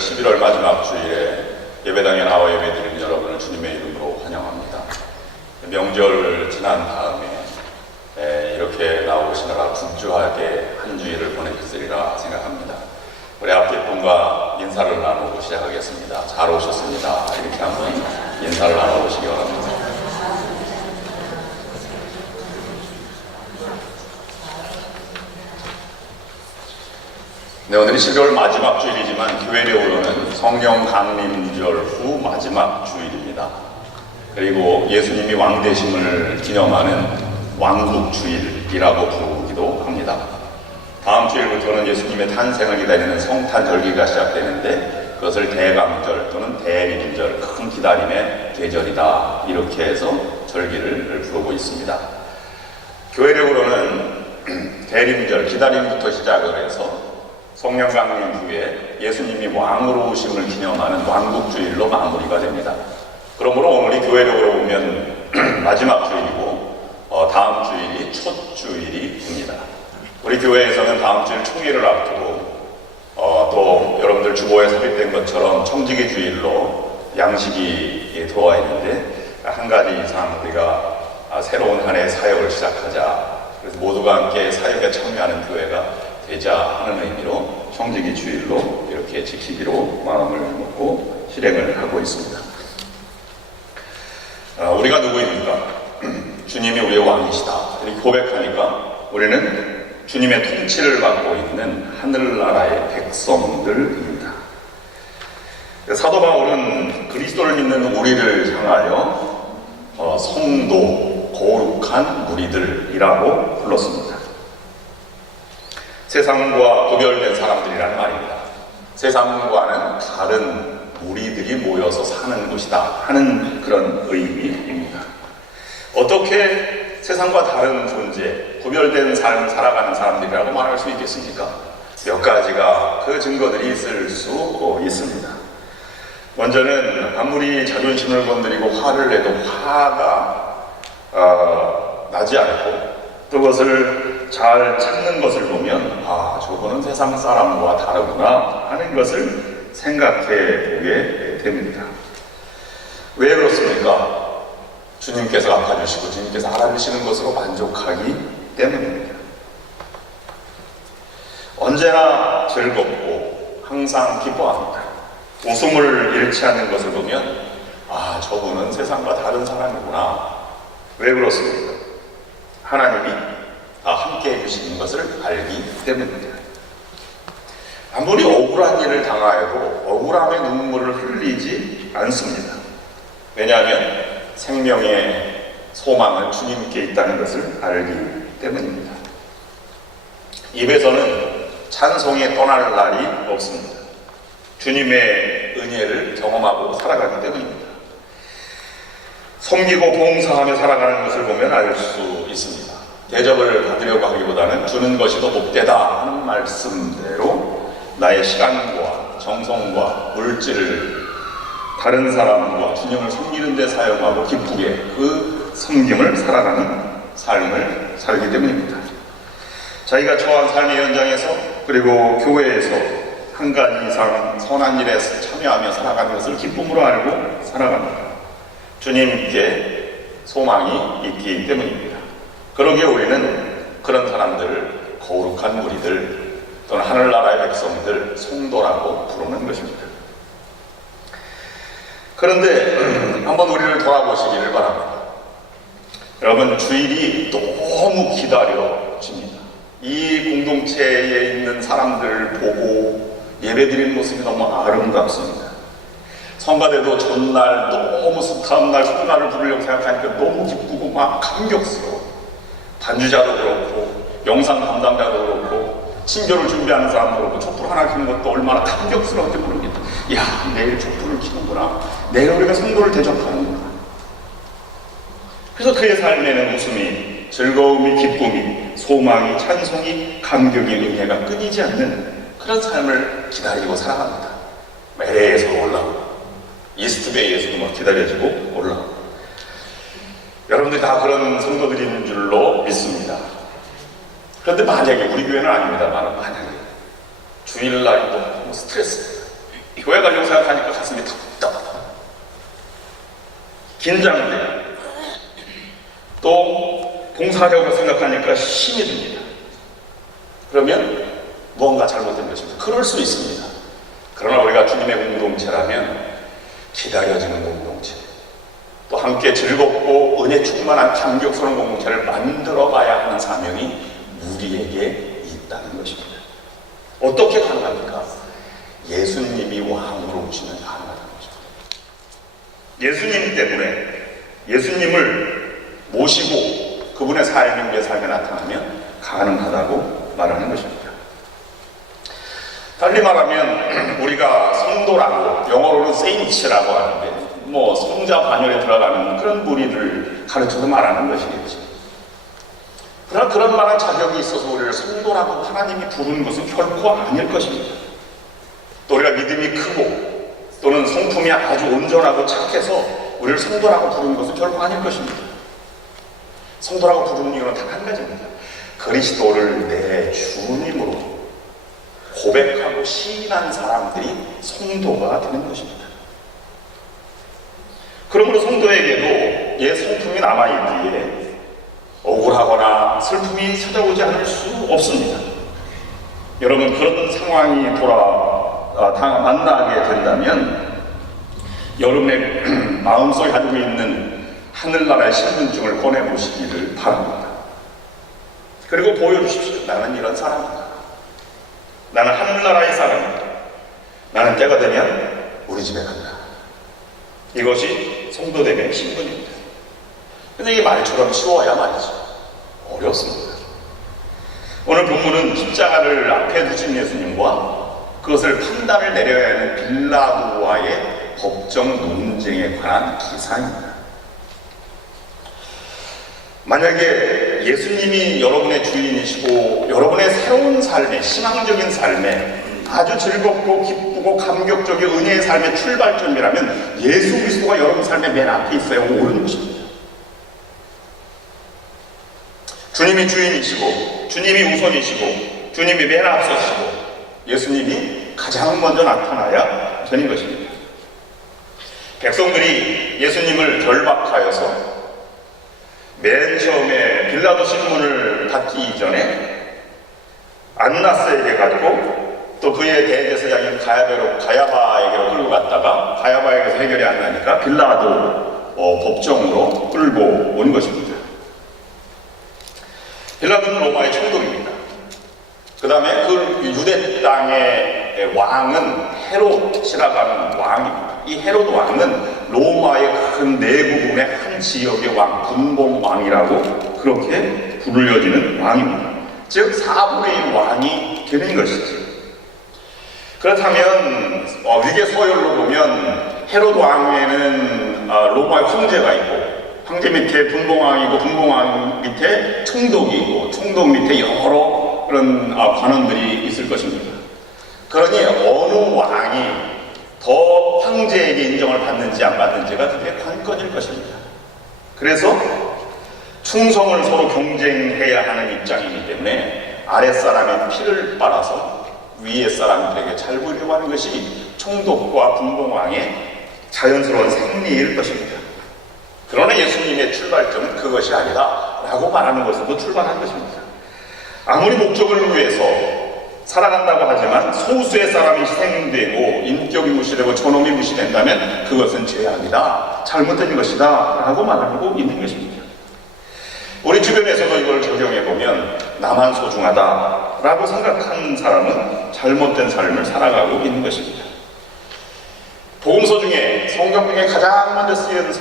11월 마지막 주일에 예배당에 나와 예배드리는 여러분을 주님의 이름으로 환영합니다. 명절 지난 다음에 이렇게 나오시느라 분주하게 한 주일을 보내셨으리라 생각합니다. 우리 앞에 분과 인사를 나누고 시작하겠습니다. 잘 오셨습니다. 이렇게 한번 인사를 나눠보시기 바랍니다. 네, 오늘이 12월 마지막 주일이지만 교회력으로는 성령 강림절 후 마지막 주일입니다. 그리고 예수님이 왕 되심을 기념하는 왕국주일이라고 부르기도 합니다. 다음 주일부터는 예수님의 탄생을 기다리는 성탄절기가 시작되는데 그것을 대강절 또는 대림절, 큰 기다림의 계절이다, 이렇게 해서 절기를 부르고 있습니다. 교회력으로는 대림절, 기다림부터 시작을 해서 성령 강림 후에 예수님이 왕으로 오심을 기념하는 왕국주일로 마무리가 됩니다. 그러므로 오늘이 교회력으로 보면 마지막 주일이고 다음 주일이 첫 주일이 됩니다. 우리 교회에서는 다음 주일 총회를 앞두고 또 여러분들 주보에 삽입된 것처럼 청지기 주일로 양식이 들어와 있는데 한 가지 이상 우리가 새로운 한 해의 사역을 시작하자, 그래서 모두가 함께 사역에 참여하는 교회가 되자 하는 의미로 청지기 주일로 이렇게 지키기로 마음을 먹고 실행을 하고 있습니다. 우리가 누구입니까? 주님이 우리의 왕이시다, 이렇게 고백하니까 우리는 주님의 통치를 받고 있는 하늘나라의 백성들입니다. 사도 바울은 그리스도를 믿는 우리를 향하여 성도, 거룩한 무리들이라고 불렀습니다. 세상과 구별된 사람들이라는 말입니다. 세상과는 다른 무리들이 모여서 사는 곳이다 하는 그런 의미입니다. 어떻게 세상과 다른 존재, 구별된 삶을 살아가는 사람들이라고 말할 수 있겠습니까? 몇 가지가 그 증거들이 있을 수 있습니다. 먼저는 아무리 자존심을 건드리고 화를 내도 화가 나지 않고 또 그것을 잘 찾는 것을 보면 저거는 세상 사람과 다르구나 하는 것을 생각해 보게 됩니다. 왜 그렇습니까? 주님께서 갚아주시고 주님께서 알아주시는 것으로 만족하기 때문입니다. 언제나 즐겁고 항상 기뻐합니다. 웃음을 잃지 않는 것을 보면 저분은 세상과 다른 사람이구나. 왜 그렇습니까? 하나님이 함께 해주시는 것을 알기 때문입니다. 아무리 억울한 일을 당하여도 억울함의 눈물을 흘리지 않습니다. 왜냐하면 생명의 소망은 주님께 있다는 것을 알기 때문입니다. 입에서는 찬송이 떠날 날이 없습니다. 주님의 은혜를 경험하고 살아가기 때문입니다. 섬기고 봉사하며 살아가는 것을 보면 알 수 있습니다. 대접을 받으려고 하기보다는 주는 것이 더 복되다 하는 말씀대로 나의 시간과 정성과 물질을 다른 사람과 주님을 섬기는 데 사용하고 기쁘게 그 섬김을 살아가는 삶을 살기 때문입니다. 자기가 처한 삶의 현장에서 그리고 교회에서 한 가지 이상 선한 일에 참여하며 살아가는 것을 기쁨으로 알고 살아갑니다. 주님께 소망이 있기 때문입니다. 그러기에 우리는 그런 사람들을 거룩한 무리들 또는 하늘나라의 백성들, 성도라고 부르는 것입니다. 그런데 한번 우리를 돌아보시기를 바랍니다. 여러분, 주일이 너무 기다려집니다. 이 공동체에 있는 사람들을 보고 예배드리는 모습이 너무 아름답습니다. 성가대도 전날 너무 다음날 성가를 부르려고 생각하니까 너무 기쁘고 막 감격스러워. 반주자도 그렇고 영상 담당자도 그렇고 신교를 준비하는 사람도 그렇고 촛불 하나 켜는 것도 얼마나 감격스러운지 모릅니다. 내일 촛불을 켜는구나. 내일 우리가 성도를 대접하는구나. 그래서 그의 삶에는 웃음이, 즐거움이, 기쁨이, 소망이, 찬송이, 감격이, 은혜가 끊이지 않는 그런 삶을 기다리고 살아갑니다. LA에서 올라오고 이스트베이에서도 막 기다려지고 올라오고, 여러분들이 다 그런 성도들인 줄로 믿습니다. 그런데 만약에 우리 교회는 아닙니다만 만약에 주일날이 너무 스트레스, 교회 가려고 생각하니까 가슴이 턱턱 긴장돼요. 또 봉사하려고 생각하니까 힘이 듭니다. 그러면 무언가 잘못된 것입니다. 그럴 수 있습니다. 그러나 우리가 주님의 공동체라면 기다려지는 공동체, 또 함께 즐겁고 은혜 충만한 감격스러운 공동체를 만들어가야 하는 사명이 우리에게 있다는 것입니다. 어떻게 가능합니까? 예수님이 왕으로 오시면 가능하다는 것입니다. 예수님 때문에 예수님을 모시고 그분의 삶이 우리의 삶에 나타나면 가능하다고 말하는 것입니다. 달리 말하면 우리가 성도라고, 영어로는 세인츠라고 하는데 성자 반열에 들어가는 그런 무리를 가르쳐서 말하는 것이겠지. 그러나 그런 말한 자격이 있어서 우리를 성도라고 하나님이 부르는 것은 결코 아닐 것입니다. 또 우리가 믿음이 크고 또는 성품이 아주 온전하고 착해서 우리를 성도라고 부르는 것은 결코 아닐 것입니다. 성도라고 부르는 이유는 단 한 가지입니다. 그리스도를 내 주님으로 고백하고 시인한 사람들이 성도가 되는 것입니다. 그러므로 성도에게도 옛 성품이 남아있기에 억울하거나 슬픔이 찾아오지 않을 수 없습니다. 여러분, 그런 상황이 만나게 된다면 여러분의 마음속에 가지고 있는 하늘나라의 신분증을 꺼내보시기를 바랍니다. 그리고 보여주십시오. 나는 이런 사람이다. 나는 하늘나라의 사람이다. 나는 때가 되면 우리 집에 간다. 이것이 성도됨의 신분입니다. 근데 이게 말처럼 쉬워야 말이죠. 어렵습니다. 오늘 본문은 십자가를 앞에 두신 예수님과 그것을 판단을 내려야 하는 빌라도와의 법정 논쟁에 관한 기사입니다. 만약에 예수님이 여러분의 주인이시고 여러분의 새로운 삶에, 희망적인 삶에 아주 즐겁고 기쁘고 감격적인 은혜의 삶의 출발점이라면 예수 그리스도가 여러분 삶의 맨 앞에 있어야 옳은 것입니다. 주님이 주인이시고 주님이 우선이시고 주님이 맨 앞서시고 예수님이 가장 먼저 나타나야 되는 것입니다. 백성들이 예수님을 결박하여서 맨 처음에 빌라도 신문을 받기 이전에 안나스에게 갔고 또 그의 대제사장인 가야바에게로 끌고 갔다가 가야바에게서 해결이 안 나니까 빌라도 법정으로 끌고 온 것입니다. 빌라도는 로마의 총독입니다. 그 다음에 그 유대 땅의 왕은 헤롯이라고 하는 왕입니다. 이 헤롯 왕은 로마의 큰 내부분의 한 지역의 왕, 분봉왕이라고 그렇게 불려지는 왕입니다. 즉 4분의 1 왕이 되는 것이죠. 그렇다면 위계 서열로 보면 헤롯 왕에는 로마의 황제가 있고 황제 밑에 분봉왕이고 분봉왕 밑에 총독이 있고 총독 밑에 여러 그런 관원들이 있을 것입니다. 그러니 어느 왕이 더 황제에게 인정을 받는지 안 받는지가 그게 관건일 것입니다. 그래서 충성을 서로 경쟁해야 하는 입장이기 때문에 아랫사람의 피를 빨아서 위에 사람들에게 잘 보이려고 하는 것이 총독과 분봉왕의 자연스러운 생리일 것입니다. 그러나 예수님의 출발점은 그것이 아니다 라고 말하는 것으로 출발한 것입니다. 아무리 목적을 위해서 살아간다고 하지만 소수의 사람이 희생되고 인격이 무시되고 존엄이 무시된다면 그것은 죄악이다, 잘못된 것이다 라고 말하고 있는 것입니다. 우리 주변에서도 이걸 적용해보면 나만 소중하다 라고 생각한 사람은 잘못된 삶을 살아가고 있는 것입니다. 복음서 중에 성경 중에 가장 먼저 쓰여진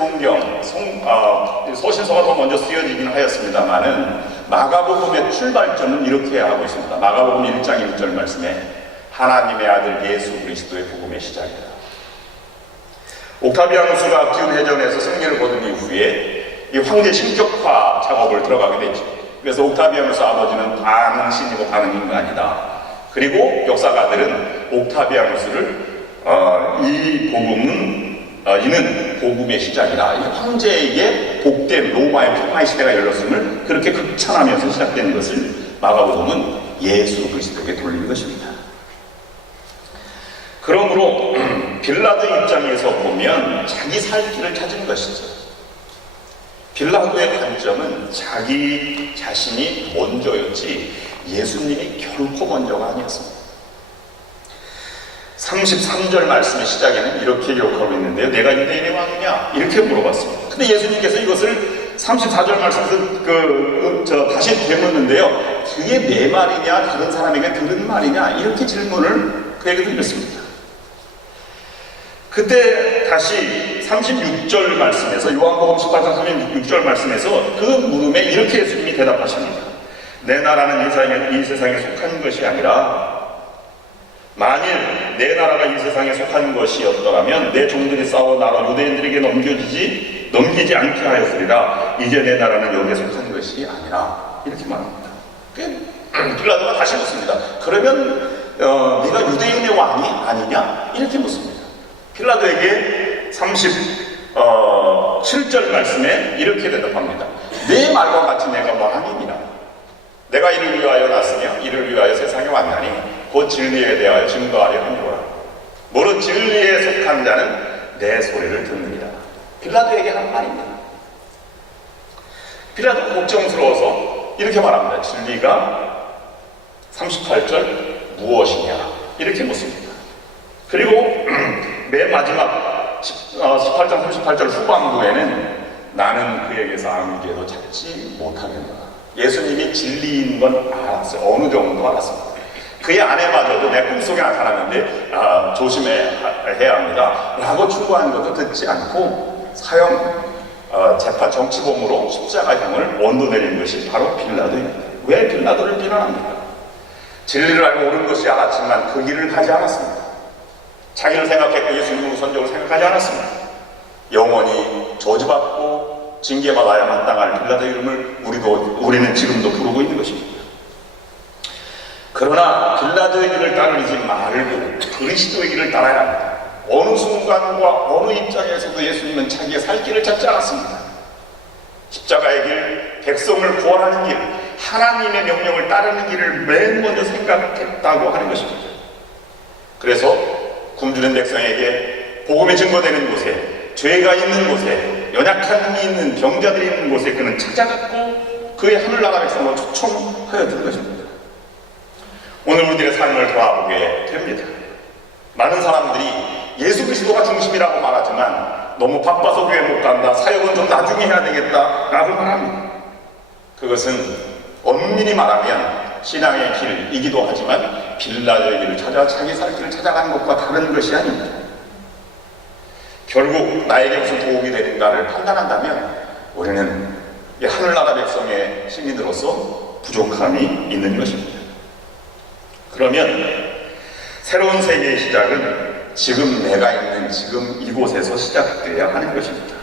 서신서가 더 먼저 쓰여지긴 하였습니다만은 마가복음의 출발점은 이렇게 하고 있습니다. 마가복음 1장 1절 말씀에 하나님의 아들 예수 그리스도의 복음의 시작이다. 옥타비아누스가 기운 해전에서 승리를 거둔 이후에 이 황제 신격화 작업을 들어가게 되죠. 그래서 옥타비아누스 아버지는 반은 신이고 반은 인간이다. 그리고 역사가들은 옥타비아누스를 이는 복음의 시작이다. 이 황제에게 복된 로마의 평화의 시대가 열렸음을 그렇게 극찬하면서 시작된 것을 마가복음은 예수 그리스도에게 돌린 것입니다. 그러므로 빌라도 입장에서 보면 자기 살 길을 찾은 것이죠. 빌라도의 관점은 자기 자신이 먼저였지 예수님이 결코 먼저가 아니었습니다. 33절 말씀의 시작에는 이렇게 기록하고 있는데요. 내가 유대인의 왕이냐? 이렇게 물어봤습니다. 근데 예수님께서 이것을 34절 말씀에서 다시 되묻는데요. 그게 내 말이냐? 다른 사람에게 들은 말이냐? 이렇게 질문을 그에게 드렸습니다. 그때 다시 36절 말씀에서 요한복음 18장 36절 말씀에서 그 물음에 이렇게 예수님이 대답하십니다. 내 나라는 이 세상에 속한 것이 아니라 만일 내 나라가 이 세상에 속한 것이었더라면 내 종들이 싸워 나라 유대인들에게 넘기지 않게 하였으리라. 이제 내 나라는 여기에 속한 것이 아니라 이렇게 말합니다. 빌라도가 다시 묻습니다. 그러면 네가 유대인의 왕이 아니냐? 이렇게 묻습니다. 빌라도에게 37절 말씀에 이렇게 대답합니다. 내 말과 같이 내가 왕이니라. 내가 이를 위하여 났으며 이를 위하여 세상에 왔나니 곧 진리에 대하여 증거하려 함이로라. 무릇 진리에 속한 자는 내 소리를 듣느니라. 빌라도에게 한 말입니다. 빌라도가 걱정스러워서 이렇게 말합니다. 진리가 38절 무엇이냐? 이렇게 묻습니다. 그리고 맨 마지막 18장 38절 후반부에는 나는 그에게서 아무 기회도 찾지 못하겠노라. 예수님이 진리인 건 알았어요. 어느 정도 알았습니다. 그의 아내마저도 내 꿈속에 나타났는데 조심해야 합니다 라고 충고하는 것도 듣지 않고 재판 정치범으로 십자가형을 언도내린 것이 바로 빌라도입니다. 왜 빌라도를 비난합니까? 진리를 알고 옳은 것이 알았지만 그 길을 가지 않았습니다. 자기를 생각했고 예수님을 우선적으로 생각하지 않았습니다. 영원히 저주받고 징계받아야 마땅할 빌라도의 이름을 우리는 지금도 부르고 있는 것입니다. 그러나 빌라도의 길을 따르지 말고 그리스도의 길을 따라야 합니다. 어느 순간과 어느 입장에서도 예수님은 자기의 살 길을 찾지 않았습니다. 십자가의 길, 백성을 구원하는 길, 하나님의 명령을 따르는 길을 맨 먼저 생각했다고 하는 것입니다. 그래서 굶주린 백성에게 복음이 증거되는 곳에, 죄가 있는 곳에, 연약한 힘이 있는 병자들이 있는 곳에 그는 찾아갔고 그의 하늘나라 백성으로 초청하여 든 것입니다. 오늘 우리들의 삶을 돌아보게 됩니다. 많은 사람들이 예수 그리스도가 중심이라고 말하지만 너무 바빠서 교회 못 간다, 사역은 좀 나중에 해야 되겠다 라고 말합니다. 그것은 엄밀히 말하면 신앙의 길이기도 하지만 빌라도의 길을 찾아 자기 살 길을 찾아가는 것과 다른 것이 아닙니다. 결국 나에게 무슨 도움이 되는가를 판단한다면 우리는 이 하늘나라 백성의 시민으로서 부족함이 있는 것입니다. 그러면 새로운 세계의 시작은 지금 내가 있는 지금 이곳에서 시작되어야 하는 것입니다.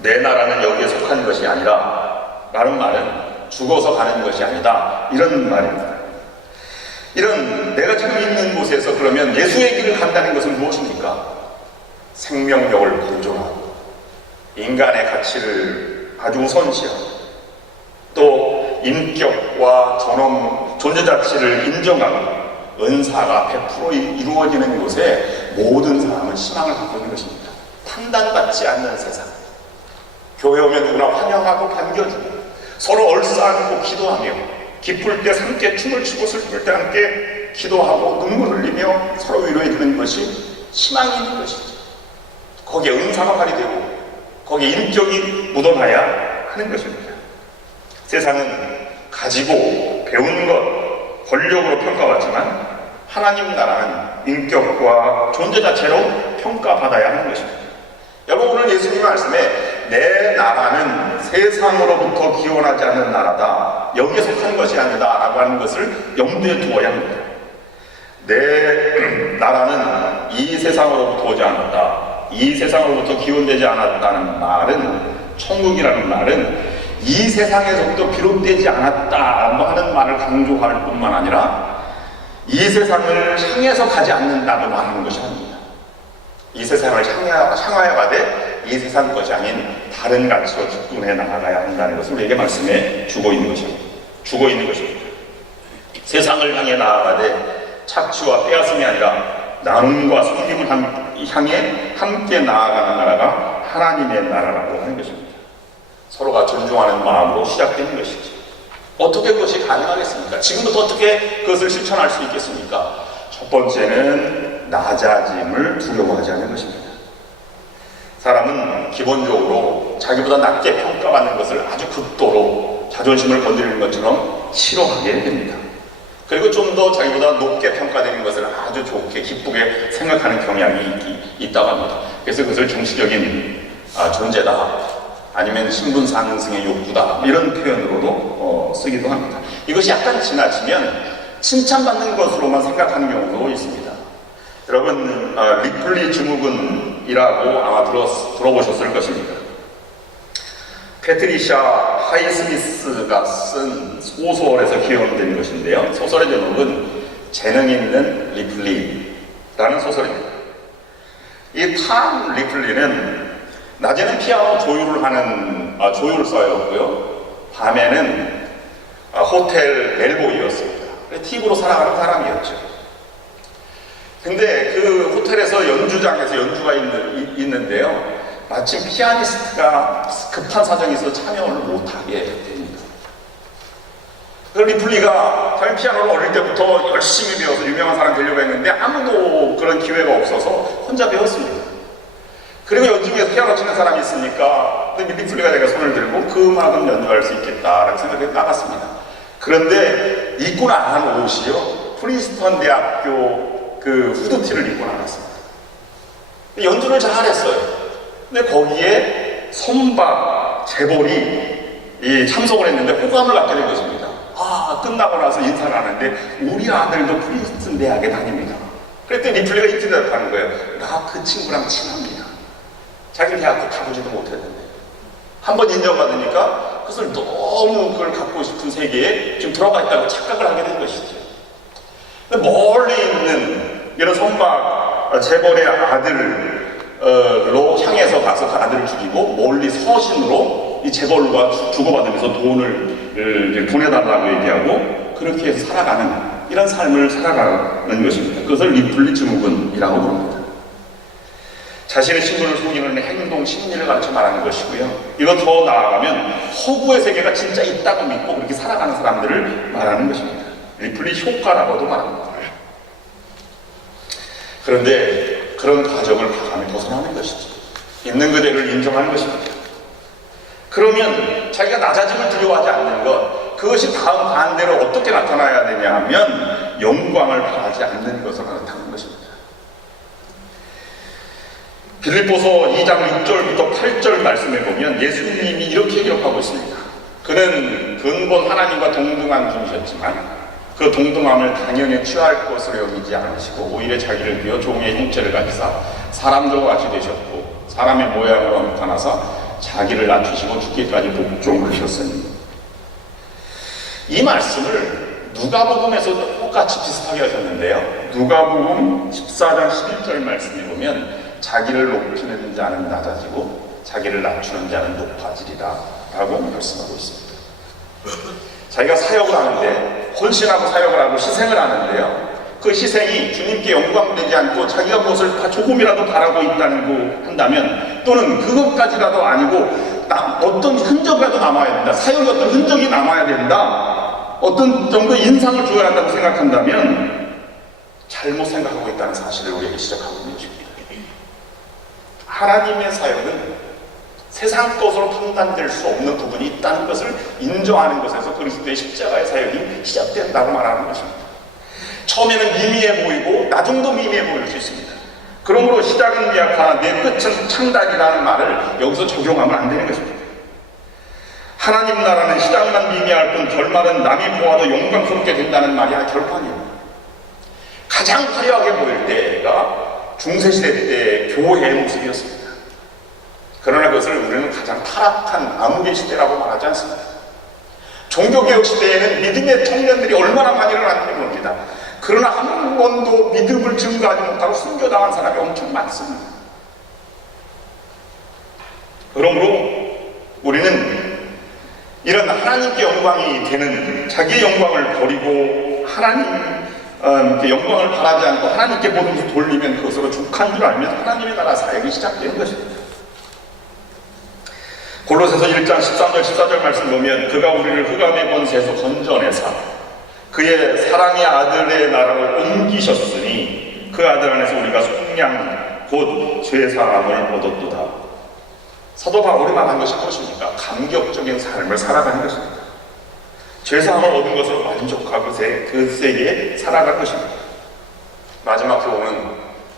내 나라는 여기에 속한 것이 아니라 라는 말은 죽어서 가는 것이 아니다 이런 말입니다. 이런 내가 지금 있는 곳에서 그러면 예수의 길을 간다는 것은 무엇입니까? 생명력을 보존하고 인간의 가치를 아주 우선시하고 또 인격과 존재 가치를 인정하고 은사가 100% 이루어지는 곳에 모든 사람은 희망을 갖고 있는 것입니다. 판단받지 않는 세상, 교회 오면 누구나 환영하고 반겨주고 서로 얼싸안고 기도하며 기쁠 때 함께 춤을 추고 슬플 때 함께 기도하고 눈물 흘리며 서로 위로해주는 것이 희망이 있는 것이죠. 거기에 은사가 발휘되고 거기에 인격이 묻어나야 하는 것입니다. 세상은 가지고 배운 것, 권력으로 평가받지만 하나님 나라는 인격과 존재 자체로 평가받아야 하는 것입니다. 여러분 오늘 예수님의 말씀에 내 나라는 세상으로부터 기원하지 않는 나라다, 여기에 속한 것이 아니다 라고 하는 것을 염두에 두어야 합니다. 내 나라는 이 세상으로부터 오지 않았다, 이 세상으로부터 기원되지 않았다는 말은, 천국이라는 말은 이 세상에서부터 비롯되지 않았다라고 하는 말을 강조할 뿐만 아니라 이 세상을 향해서 가지 않는다고 말하는 것이 아닙니다. 이 세상을 향하여 가되 이 세상 것이 아닌 다른 가치로 직분해 나아가야 한다는 것을 우리에게 말씀해 주고 있는 것입니다. 세상을 향해 나아가되 착취와 빼앗음이 아니라 나눔과 섬김을 향해 함께 나아가는 나라가 하나님의 나라라고 하는 것입니다. 서로가 존중하는 마음으로 시작되는 것이죠. 어떻게 그것이 가능하겠습니까? 지금부터 어떻게 그것을 실천할 수 있겠습니까? 첫 번째는 낮아짐을 두려워하지 않는 것입니다. 사람은 기본적으로 자기보다 낮게 평가받는 것을 아주 극도로 자존심을 건드리는 것처럼 싫어하게 됩니다. 그리고 좀 더 자기보다 높게 평가되는 것을 아주 좋게 기쁘게 생각하는 경향이 있다고 합니다. 그래서 그것을 정치적인 존재다, 아니면 신분 상승의 욕구다, 이런 표현으로도 쓰기도 합니다. 이것이 약간 지나치면 칭찬받는 것으로만 생각하는 경우도 있습니다. 여러분, 리플리 증후군이라고 아마 들어보셨을 것입니다. 패트리샤 하이스미스가 쓴 소설에서 기원된 것인데요. 소설의 제목은 재능 있는 리플리라는 소설입니다. 이 탐 리플리는 낮에는 피아노 조율을 써였고요. 밤에는 호텔 벨보이였습니다. 팁으로 살아가는 사람이었죠. 근데 그 호텔에서 연주장에서 연주가 있는데요. 마침 피아니스트가 급한 사정이 있어서 참여를 못하게 됩니다. 그 리플리가 자기 피아노를 어릴 때부터 열심히 배워서 유명한 사람 되려고 했는데 아무도 그런 기회가 없어서 혼자 배웠습니다. 그리고 연중에서 피아노 치는 사람이 있으니까 리플리가 내가 손을 들고 그 음악은 연주할 수 있겠다라고 생각해서 나갔습니다. 그런데 입고 나간 옷이요, 프린스턴 대학교 그 후드티를 입고 나갔습니다. 연주를 잘했어요. 근데 거기에 선박 재벌이 참석을 했는데 호감을 갖게 된 것입니다. 끝나고 나서 인사를 하는데 우리 아들도 프린스턴 대학에 다닙니다. 그랬더니 리플리가 인터뷰하는 거예요. 나 그 친구랑 친합니다. 자기 대학교 가보지도 못했는데 한번 인정받으니까 그것을 너무 그걸 갖고 싶은 세계에 좀 들어가 있다고 착각을 하게 된 것이죠. 멀리 있는 이런 선박 재벌의 아들로 향해서 가서 그 아들을 죽이고 멀리 서신으로 이 재벌과 주고받으면서 돈을 보내달라고 얘기하고 그렇게 해서 살아가는 이런 삶을 살아가는 것입니다. 그것을 리플리 증후군이라고 부릅니다. 자신의 신분을 속이는 행동, 심리를 가르쳐 말하는 것이고요. 이건 더 나아가면 허구의 세계가 진짜 있다고 믿고 그렇게 살아가는 사람들을 말하는 것입니다. 리플리 효과라고도 말합니다. 그런데 그런 과정을 과감히 벗어나는 것이죠. 있는 그대로를 인정하는 것입니다. 그러면 자기가 낮아짐을 두려워하지 않는 것, 그것이 다음 반대로 어떻게 나타나야 되냐 하면 영광을 바라지 않는 것으로 나타나는 것입니다. 빌립보서 2장 6절부터 8절 말씀에 보면 예수님이 이렇게 기록하고 있습니다. 그는 근본 하나님과 동등한 분이셨지만 그 동등함을 당연히 취할 것으로 여기지 않으시고 오히려 자기를 비워 종의 형체를 가지사 사람들과 같이 되셨고 사람의 모양으로 나타나사 자기를 낮추시고 죽기까지 복종하셨으니. 이 말씀을 누가복음에서 똑같이 비슷하게 하셨는데요. 누가복음 14장 11절 말씀에 보면 자기를 높이는 자는 낮아지고 자기를 낮추는 자는 높아지리라 라고 말씀하고 있습니다. 자기가 사역을 하는데 헌신하고 사역을 하고 희생을 하는데요. 그 희생이 주님께 영광되지 않고 자기가 그것을 다 조금이라도 바라고 있다는 거 한다면 또는 그것까지라도 아니고 어떤 흔적이라도 남아야 된다. 사역에 어떤 흔적이 남아야 된다. 어떤 정도의 인상을 줘야 한다고 생각한다면 잘못 생각하고 있다는 사실을 우리에게 시작하고 있는 것입니다. 하나님의 사역은 세상 것으로 판단될 수 없는 부분이 있다는 것을 인정하는 것에서 그리스도의 십자가의 사역이 시작된다고 말하는 것입니다. 처음에는 미미해 보이고 나중도 미미해 보일 수 있습니다. 그러므로 시작은 미약하나 내 끝은 창단이라는 말을 여기서 적용하면 안 되는 것입니다. 하나님 나라는 시작만 미미할 뿐 결말은 남이 보아도 영광스럽게 된다는 말이 결판이에요. 가장 화려하게 보일 때가 중세시대 때 교회의 모습이었습니다. 그러나 그것을 우리는 가장 타락한 암흑의 시대라고 말하지 않습니다. 종교개혁 시대에는 믿음의 청년들이 얼마나 많이 일어났는지 모릅니다. 그러나 한 번도 믿음을 증거하지 못하고 순교당한 사람이 엄청 많습니다. 그러므로 우리는 이런 하나님께 영광이 되는 자기의 영광을 버리고 하나님 영광을 바라지 않고 하나님께 모든 것을 돌리면 그것으로 족한 줄 알면 하나님의 나라 사역이 시작되는 것입니다. 골로새서 1장 13절 14절 말씀 보면 그가 우리를 흑암의 권세에서 건져내사 그의 사랑의 아들의 나라를 옮기셨으니 그 아들 안에서 우리가 속량 곧 죄사함을 얻었도다. 사도 바울이 말한 것이 무엇입니까? 감격적인 삶을 살아가는 것입니다. 죄사함을 얻은 것으로 만족하고 그 세계에 살아갈 것입니다. 마지막 교훈은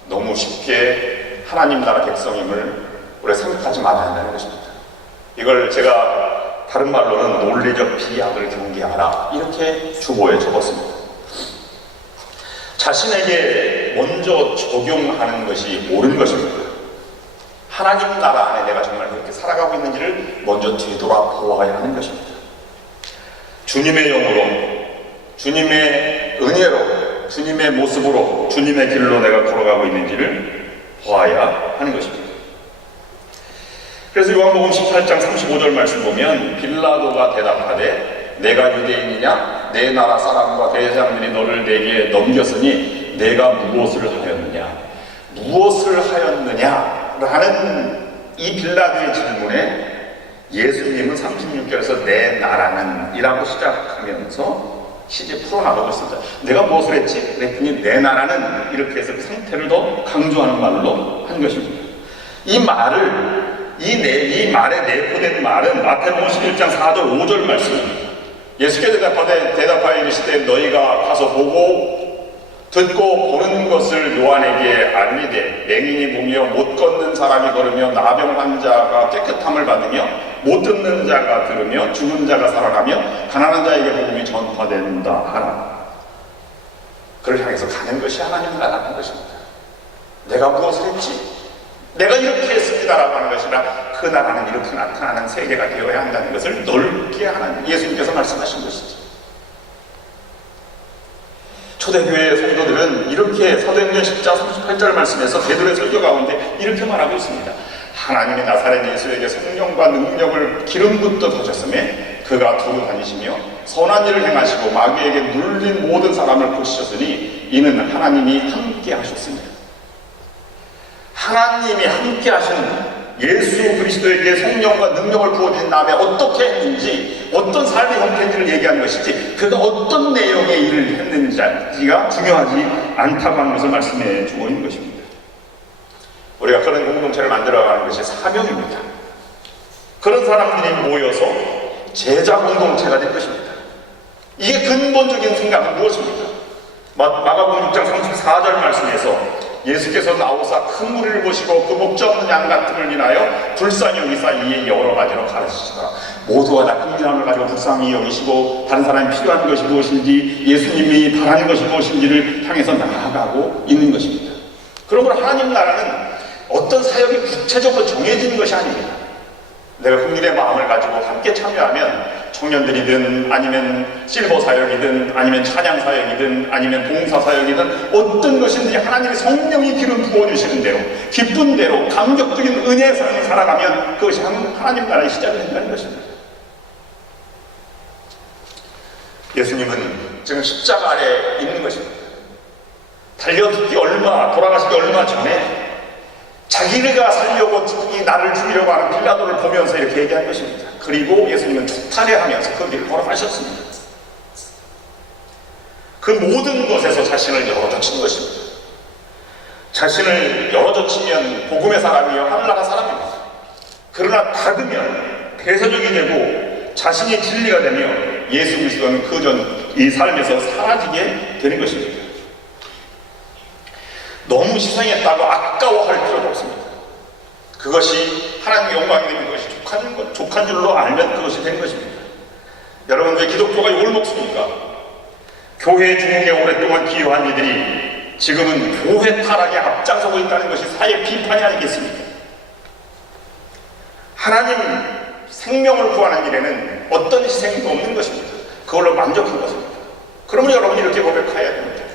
너무 쉽게 하나님 나라 백성임을 우리가 생각하지 말아야 한다는 것입니다. 이걸 제가 다른 말로는 논리적 비약을 경계하라 이렇게 주보에 적었습니다. 자신에게 먼저 적용하는 것이 옳은 것입니다. 하나님 나라 안에 내가 정말 그렇게 살아가고 있는지를 먼저 되돌아보아야 하는 것입니다. 주님의 영으로, 주님의 은혜로, 주님의 모습으로, 주님의 길로 내가 걸어가고 있는지를 보아야 하는 것입니다. 그래서 요한복음 18장 35절 말씀 보면 빌라도가 대답하되 내가 유대인이냐? 내 나라 사람과 대제사장들이 너를 내게 넘겼으니 내가 무엇을 하였느냐? 무엇을 하였느냐? 라는 이 빌라도의 질문에 예수님은 36절에서 내 나라는 이라고 시작하면서 시제 풀어나가고 있습니다. 내가 무엇을 했지? 그랬더니 내 나라는 이렇게 해서 그 상태를 더 강조하는 말로 한 것입니다. 이 말을 이 말에 내포된 말은 마태복음 11장 4절 5절 말씀입니다. 예수께서 대답하여 이르시되 너희가 가서 보고 듣고 보는 것을 요한에게 알리되 맹인이 보며 못 걷는 사람이 걸으며 나병 환자가 깨끗함을 받으며 못 듣는 자가 들으며 죽은 자가 살아나며 가난한 자에게 복음이 전파된다 하라. 그를 향해서 가는 것이 하나님 나라는 것입니다. 내가 무엇을 했지? 내가 이렇게 했습니다라고 하는 것이라 그 나라는 이렇게 나타나는 세계가 되어야 한다는 것을 넓게 하나님 예수님께서 말씀하신 것이죠. 초대교회 성도들은 이렇게 사도행전 10장 38절 말씀에서 베드로의 설교 가운데 이렇게 말하고 있습니다. 하나님이 나사렛 예수에게 성령과 능력을 기름 붓듯 하셨으며 그가 두루 다니시며 선한 일을 행하시고 마귀에게 눌린 모든 사람을 고치셨으니 이는 하나님이 함께 하셨습니다. 하나님이 함께 하시는 예수 그리스도에게 성령과 능력을 부어주신 다음에 어떻게 했는지 어떤 삶의 형태인지를 얘기하는 것이지 그가 어떤 내용의 일을 했는지가 중요하지 않다고 하는 것을 말씀해 주고 있는 것입니다. 우리가 그런 공동체를 만들어가는 것이 사명입니다. 그런 사람들이 모여서 제자 공동체가 될 것입니다. 이게 근본적인 생각은 무엇입니까? 마가복음 6장 34절 말씀에서 예수께서 나오사 큰 무리를 보시고 그 목자 없는 양 같음을 인하여 불쌍히 여기사 이에 여러 가지로 가르치시더라. 모두가 다 긍휼함을 가지고 불쌍히 여기시고 다른 사람이 필요한 것이 무엇인지 예수님이 바라는 것이 무엇인지를 향해서 나아가고 있는 것입니다. 그러므로 하나님 나라는 어떤 사역이 구체적으로 정해지는 것이 아닙니다. 내가 긍휼의 마음을 가지고 함께 참여하면 청년들이든 아니면 실버 사역이든 아니면 찬양 사역이든 아니면 봉사 사역이든 어떤 것이든지 하나님의 성령이 기름 부어주시는 대로 기쁜 대로 감격적인 은혜의 삶을 살아가면 그것이 하나님 나라의 시작이 된다는 것입니다. 예수님은 지금 십자가 아래 있는 것입니다. 달려듣기 돌아가시기 얼마 전에 자기가 살려고 특히 나를 죽이려고 하는 빌라도를 보면서 이렇게 얘기한 것입니다. 그리고 예수님은 초탈해하면서 그 길을 걸어가셨습니다. 그 모든 것에서 자신을 열어젖힌 것입니다. 자신을 열어젖히면 복음의 사람이요 하늘나라 사람입니다. 그러나 닫으면 폐쇄적이 되고 자신이 진리가 되며 예수 그리스도는 이 삶에서 사라지게 되는 것입니다. 너무 희생했다고 아까워할 필요가 없습니다. 그것이 하나님의 영광이 되는 것이 족한 줄로 알면 그것이 되는 것입니다. 여러분 왜 기독교가 욕을 먹습니까? 교회 중에 오랫동안 기여한 이들이 지금은 교회 타락에 앞장서고 있다는 것이 사회 비판이 아니겠습니까? 하나님 생명을 구하는 일에는 어떤 희생도 없는 것입니다. 그걸로 만족한 것입니다. 그러면 여러분이 이렇게 고백해야 됩니다.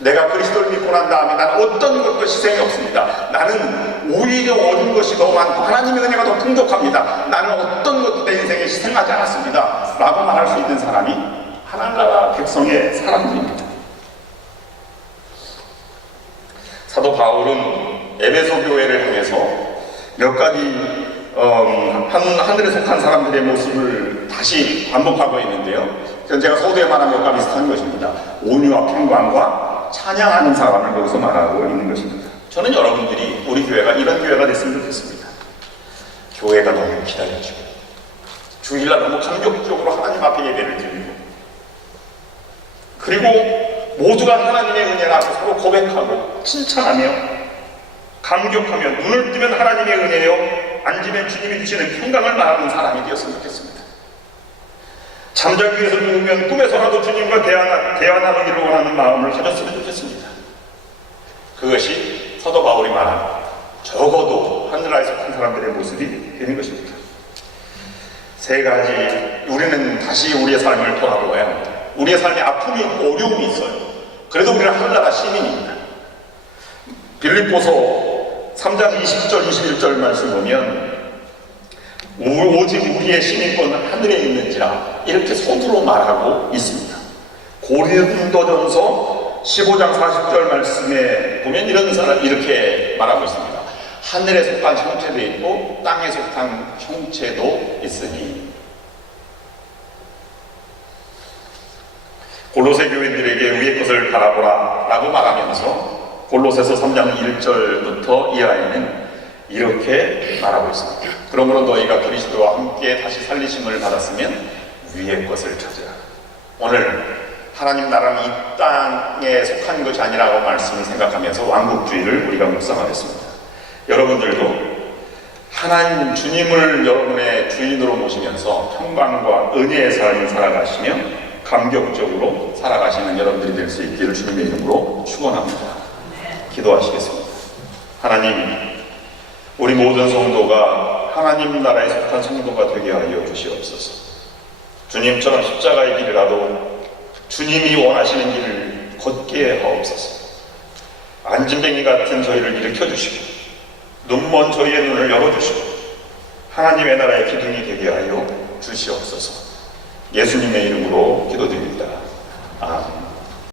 내가 그리스도를 믿고 난 다음에 나는 어떤 것도 희생이 없습니다. 나는 오히려 얻은 것이 더 많고 하나님의 은혜가 더 풍족합니다. 나는 어떤 것도 내 인생에 희생하지 않았습니다. 라고 말할 수 있는 사람이 하나님 나라 백성의 사람들입니다. 에베소 교회를 향해서 몇 가지 하늘에 속한 사람들의 모습을 다시 반복하고 있는데요. 그건 제가 서두에 말한 것과 비슷한 것입니다. 온유와 평강과 찬양하는 사람을 거기서 말하고 있는 것입니다. 저는 여러분들이 우리 교회가 이런 교회가 됐으면 좋겠습니다. 교회가 너무 기다려지고 주일날 너무 감격적으로 하나님 앞에 예배를 드리고, 그리고 모두가 하나님의 은혜라고 서로 고백하고 칭찬하며 감격하며 눈을 뜨면 하나님의 은혜요 앉으면 주님이 주시는 평강을 말하는 사람이 되었으면 좋겠습니다. 잠자기 위해서 누우면 꿈에서라도 주님과 대화나누기를 원하는 마음을 가졌으면 좋겠습니다. 그것이 사도 바울이 말한 적어도 하늘나라에 속한 사람들의 모습이 되는 것입니다. 세 가지, 우리는 다시 우리의 삶을 돌아보아야 합니다. 우리의 삶에 아픔이 있고 어려움이 있어요. 그래도 우리는 하늘나라 시민입니다. 빌립보서 3장 20절 21절 말씀 보면 오직 우리의 시민권은 하늘에 있는지라 이렇게 손으로 말하고 있습니다. 고린도전서 15장 40절 말씀에 보면 이렇게 말하고 있습니다. 하늘에 속한 형체도 있고 땅에 속한 형체도 있으니. 골로새 교인들에게 위의 것을 바라보라 라고 말하면서 골로새서 3장 1절부터 이하에는 이렇게 말하고 있습니다. 그러므로 너희가 그리스도와 함께 다시 살리심을 받았으면 위의 것을 찾으라. 오늘 하나님 나라는 이 땅에 속한 것이 아니라고 말씀을 생각하면서 왕국주의를 우리가 묵상하겠습니다. 여러분들도 하나님 주님을 여러분의 주인으로 모시면서 평강과 은혜의 삶을 살아가시며 감격적으로 살아가시는 여러분들이 될 수 있기를 주님의 이름으로 축원합니다. 기도하시겠습니다. 하나님, 우리 모든 성도가 하나님 나라에 속한 성도가 되게 하여 주시옵소서. 주님처럼 십자가의 길이라도 주님이 원하시는 길을 걷게 하옵소서. 안진뱅이 같은 저희를 일으켜주시고 눈먼 저희의 눈을 열어주시고 하나님의 나라의 기둥이 되게 하여 주시옵소서. 예수님의 이름으로 기도드립니다. 아멘.